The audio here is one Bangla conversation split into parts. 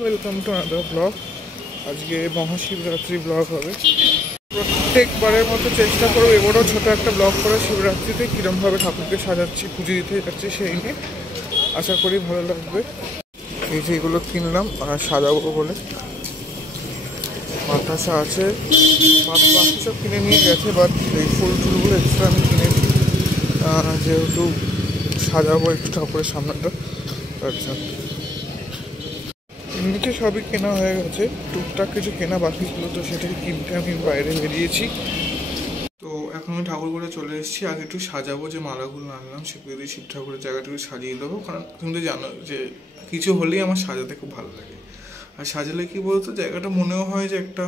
Welcome to another blog. আজকে মহাশিবরাত্রি ব্লগ হবে। প্রত্যেকবারের মতো চেষ্টা করবো এবারও ছোটো একটা ব্লগ করে শিবরাত্রিতে কীরকমভাবে ঠাকুরকে সাজাচ্ছি, পুজো দিতে যাচ্ছি সেই নিয়ে। আশা করি ভালো লাগবে। এই যে এগুলো কিনলাম আর সাজাবো বলে। বাতাসা আছে, বাকি সব কিনে নিয়ে গেছে, বাট এই ফুল টুলগুলো এক্সট্রা আমি কিনেছি যেহেতু সাজাবো একটু ঠাকুরের সামনেটা। আচ্ছা, এমনিতে সবই কেনা হয়ে গেছে, টুকটাক কিছু কেনা বাকি ছিল, তো সেটাকে কিনতে আমি বাইরে বেরিয়েছি। তো এখন আমি ঠাকুরঘরে চলে এসেছি। আগে একটু সাজাবো, যে মালাগুলো আনলাম সেগুলো দিয়ে শিব ঠাকুরের জায়গাটাকে সাজিয়ে দেবো। কারণ তুমি তো জানো যে কিছু হলেই আমার সাজাতে খুব ভালো লাগে। আর সাজালে কি বলতো, জায়গাটা মনেও হয় যে একটা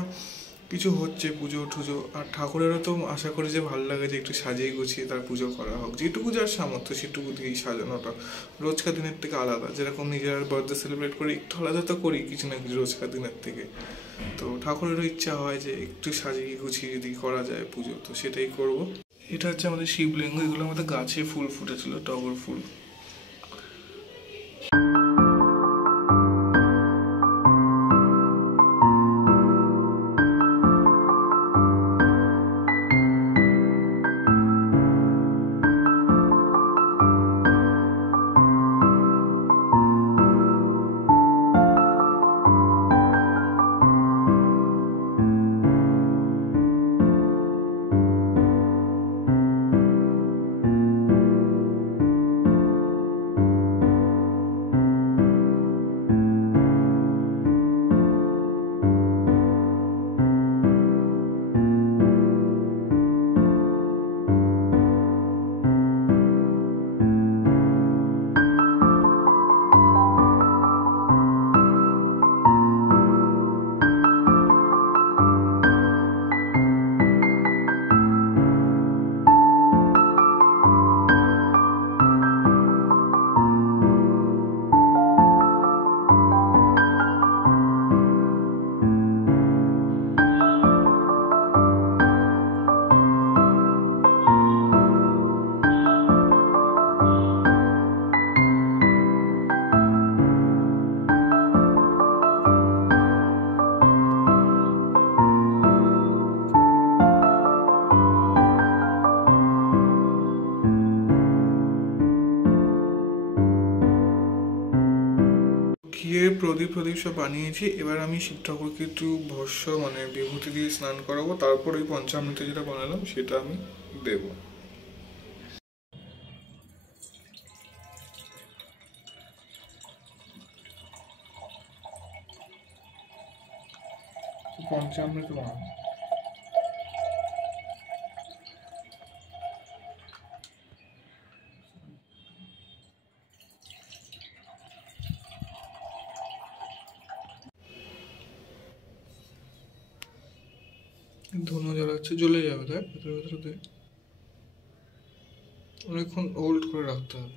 কিছু হচ্ছে, পুজো টুজো। আর ঠাকুরেরও তো আশা করি যে ভালো লাগে যে একটু সাজিয়ে গুছিয়ে তার পুজো করা হোক। যেটুকু যার সামর্থ্য সেটুকু দিয়েই সাজানোটা রোজকার দিনের থেকে আলাদা। যেরকম নিজের বার্থডে সেলিব্রেট করি, একটু আলাদা তো করি কিছু না কিছু রোজকার দিনের থেকে। তো ঠাকুরেরও ইচ্ছা হয় যে একটু সাজিয়ে গুছিয়ে যদি করা যায় পুজো, তো সেটাই করব। এটা হচ্ছে আমাদের শিবলিঙ্গ। এগুলো আমাদের গাছে ফুল ফুটেছিল, টগর ফুল। ঘিয়ে প্রদীপ সব বানিয়েছি। এবার আমি শিব ঠাকুরকে একটু ভস্য মানে বিভূতি দিয়ে স্নান করাবো, তারপর ওই পঞ্চামৃত যেটা বানালাম সেটা আমি দেবো। পঞ্চামৃত বানাবো। ধুনো জ্বালাচ্ছে, জ্বলে যাবে, তাই ভেতরে ভেতরে অনেকক্ষণ হোল্ড করে রাখতে হবে।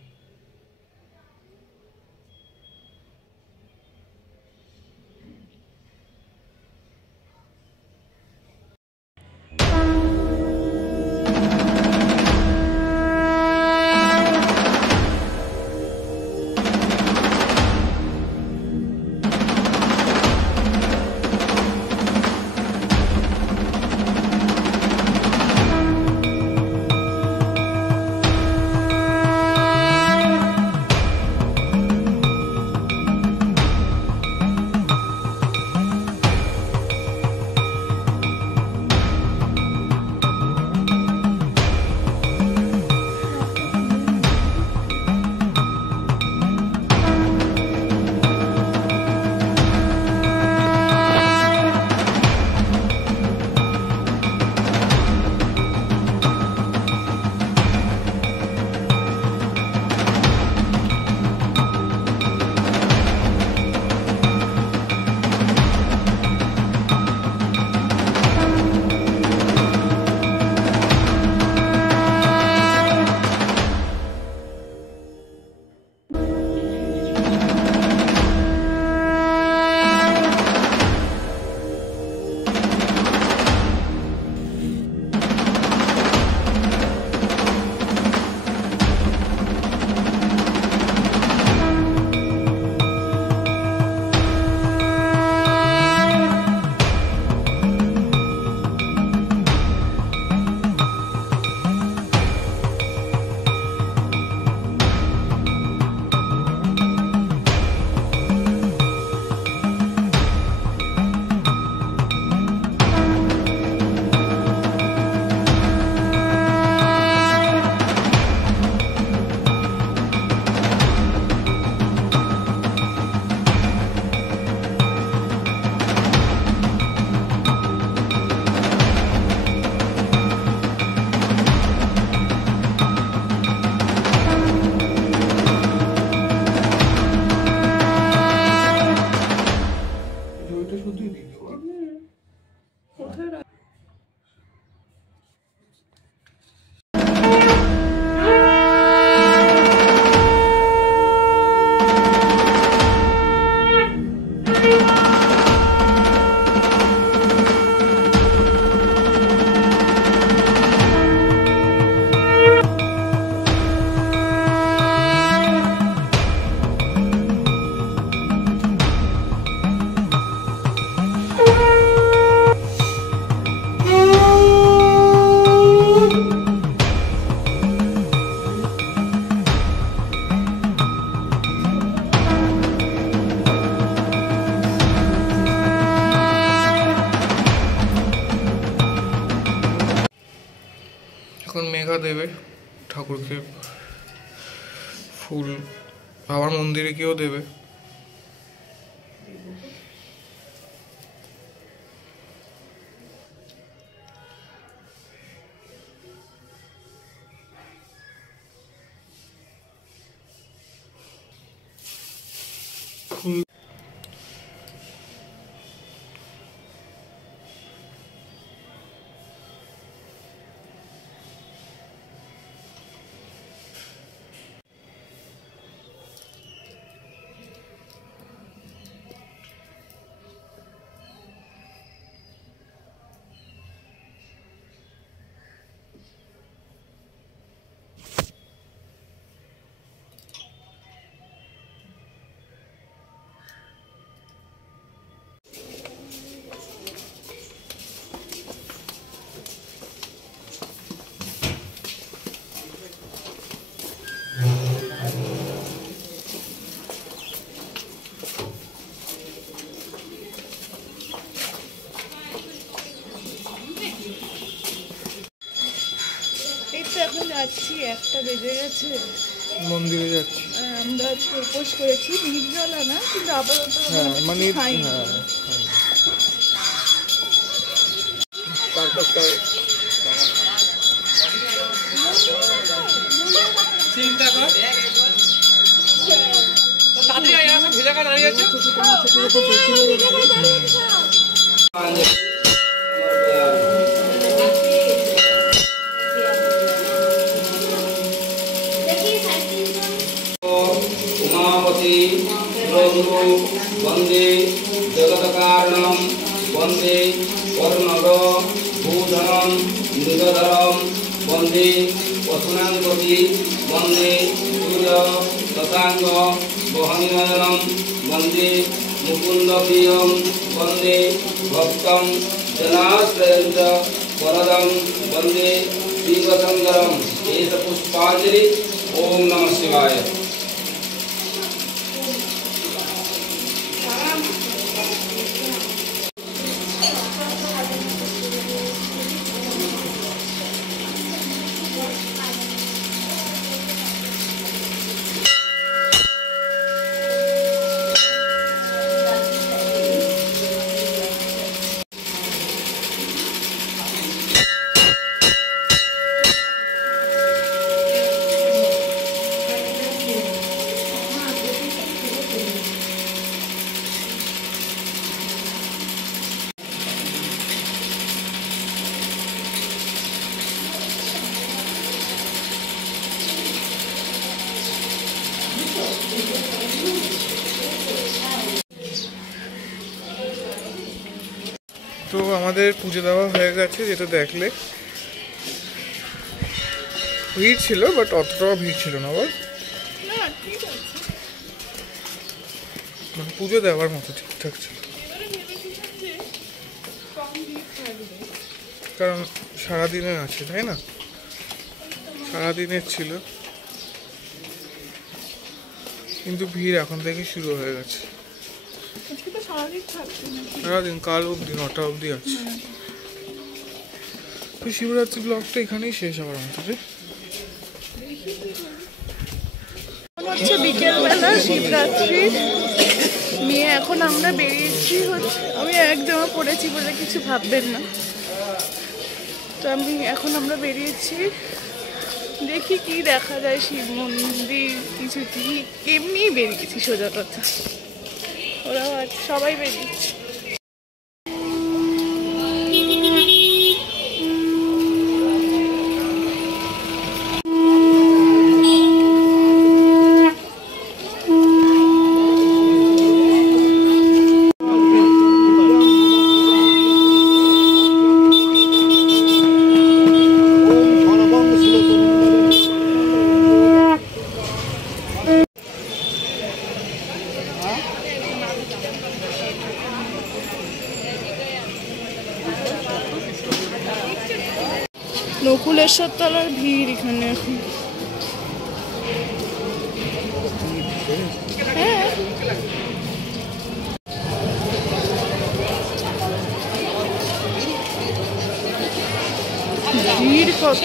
দেবে, ঠাকুরকে ফুল, আবার মন্দিরে গিয়েও দেবে। ফুল এখন যাচ্ছি, 1টা বেজে গেছে, মন্দিরে যাচ্ছি। আমরা আজকে উপোস করেছি, নির্জলা না, কিন্তু আপাতত মানে চিন্তা কর তাড়াতাড়ি আয়, আসো ভিজা কান দাঁড়িয়ে আছে। উমাপতি প্রভু বন্দে জগৎকারণম বন্দে অর্ণব ভূধনম মৃগধরম বন্দে পশুনাঙ্গতি বন্দে সূর্য শশাঙ্গ বহনিনয়নম বন্দে মুকুন্দ প্রিয়ম বন্দে ভক্তম জনাশ্রয়ঞ্চ বরদম বন্দে শিবসুন্দরম। এষ পুষ্পাঞ্জলি। ওম নমঃ শিবায়। তো আমাদের পুজো দেওয়া হয়ে গেছে, যেটা দেখলে ভিড় ছিল, বাট অতটাও ভিড় ছিল না, বল মানে পুজো দেওয়ার মতো ঠিকঠাক ছিল, কারণ সারাদিনের আছে, তাই না, সারাদিনের ছিল, কিন্তু ভিড় এখন থেকে শুরু হয়ে গেছে। সারাদিন, কাল অবধি 9টা অবধি আছে। তো শিবরাত্রি ব্লগটা এখানেই শেষ হওয়ার মতো। হচ্ছে বিকেলবেলা শিবরাত্রি নিয়ে এখন আমরা বেরিয়েছি। হচ্ছে আমি একদম পড়েছি বলে কিছু ভাববেন না। তো আমরা বেরিয়েছি, দেখি কি দেখা যায়, শিব মন্দির কিছু এমনি বেরিয়েছি, সোজা কথা। ওরা সবাই বেরিয়েছে। নকুলেশ্বর তলার ভিড় এখানে এখন। হ্যাঁ, ভিড় কত।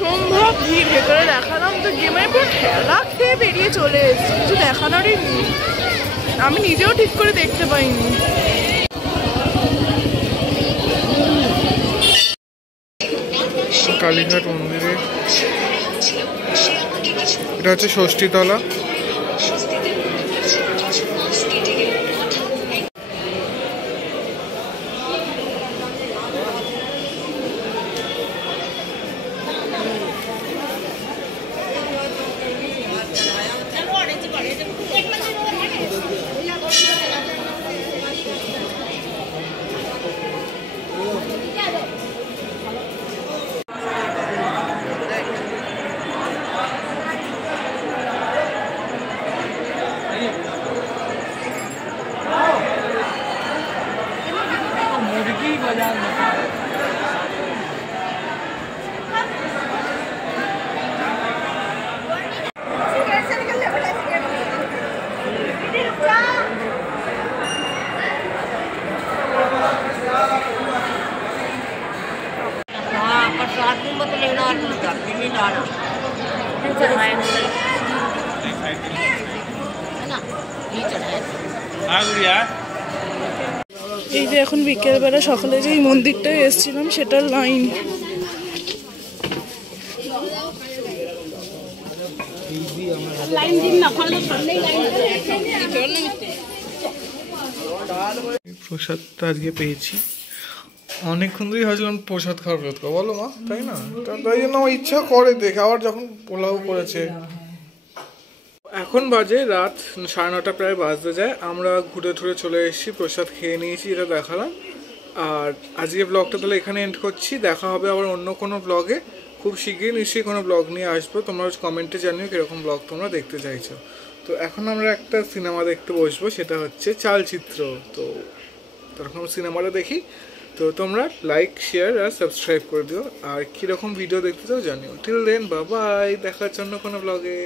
সম্ভব ভিড় ভেতরে দেখালাম তো, গেমের পর খেলা খেয়ে বেরিয়ে চলে এসেছি, কিছু দেখানোরই নেই, আমি নিজেও ঠিক করে দেখতে পাইনি। কালীঘাট মন্দিরে এটা হচ্ছে ষষ্ঠীতলা। এই যে এখন বিকেলবেলা সকালে যে এই মন্দিরটায় এসেছিলাম সেটার লাইন। প্রসাদটা আজকে পেয়েছি, অনেকক্ষণ ধরেই ভাবছিলাম প্রসাদ খাওয়ার ব্রত করবো, বলো মা, তাই না? তাই জন্য আমার ইচ্ছা করে দেখে, আবার যখন পোলাও করেছে। এখন বাজে রাত 9:30 প্রায় বাজতে যায়। আমরা ঘুরে ঘুরে চলে এসেছি, প্রসাদ খেয়ে নিয়েছি, এটা দেখালাম। আর আজকে ব্লগটা তাহলে এখানে এন্ড করছি। দেখা হবে আবার অন্য কোনো ব্লগে খুব শীঘ্রই, নিশ্চয়ই কোনো ব্লগ নিয়ে আসবো। তোমরা কমেন্টে জানিও কীরকম ব্লগ তোমরা দেখতে চাইছো। তো এখন আমরা একটা সিনেমা দেখতে বসবো, সেটা হচ্ছে চালচিত্র। তো তখন সিনেমাটা দেখি। তো তোমরা লাইক, শেয়ার আর সাবস্ক্রাইব করে দিও। আর কীরকম ভিডিও দেখতে চাও জানিও। টিল দেন, বাই, দেখার জন্য কোনো ব্লগে।